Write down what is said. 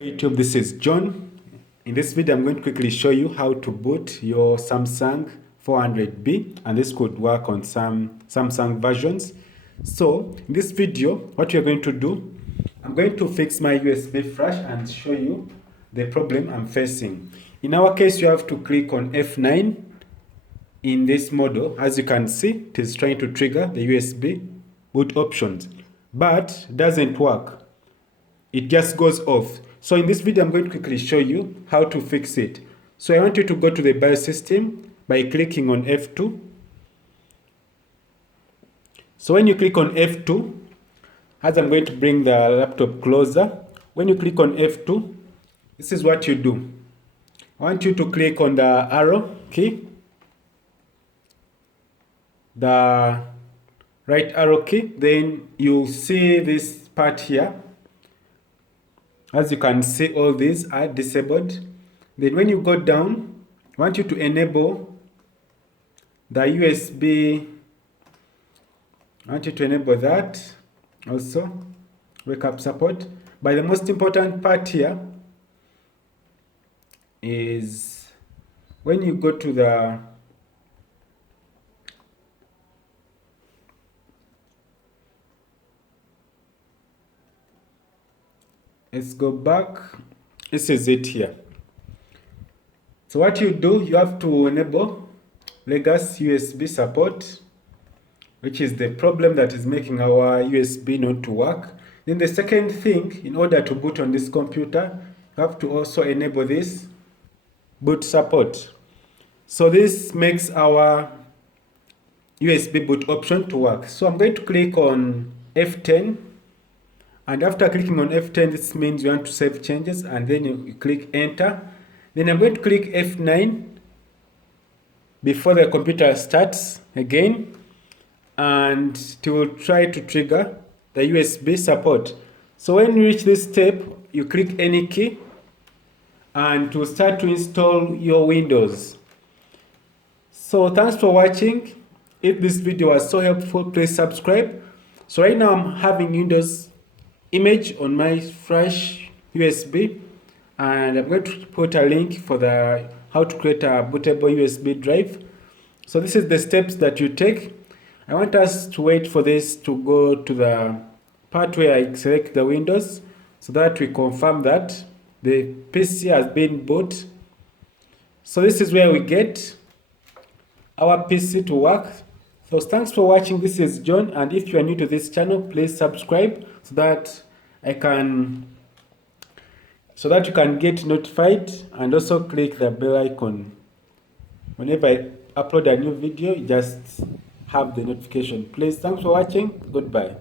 YouTube, this is John. In this video, I'm going to quickly show you how to boot your Samsung 400B, and this could work on some Samsung versions. So in this video, what we're going to do, I'm going to fix my USB flash and show you the problem I'm facing. In our case, you have to click on F9 in this model. As you can see, it is trying to trigger the USB boot options, but it doesn't work. It just goes off. So in this video, I'm going to quickly show you how to fix it. So I want you to go to the BIOS system by clicking on F2. So when you click on F2, as I'm going to bring the laptop closer, when you click on F2, this is what you do. I want you to click on the arrow key, the right arrow key, then you see this part here. As you can see, all these are disabled. Then when you go down, I want you to enable the USB. I want you to enable that also, wake up support. But the most important part here is when you go to the let's go back. This is it here. So what you do, you have to enable legacy USB support, which is the problem that is making our USB not to work. Then the second thing, in order to boot on this computer, you have to also enable this boot support. So this makes our USB boot option to work. So I'm going to click on F10. And after clicking on F10, this means you want to save changes, and then you click enter. Then I'm going to click F9 before the computer starts again, and it will try to trigger the USB support. So when you reach this step, you click any key and to start to install your Windows. So thanks for watching. If this video was so helpful, please subscribe. So right now I'm having Windows image on my flash USB, and I'm going to put a link for the how to create a bootable USB drive. So this is the steps that you take. I want us to wait for this to go to the part where I select the Windows, so that we confirm that the PC has been boot. So this is where we get our PC to work. So thanks for watching. This is John, and if you are new to this channel, please subscribe so that you can get notified, and also click the bell icon. Whenever I upload a new video, you just have the notification. Please, thanks for watching. Goodbye.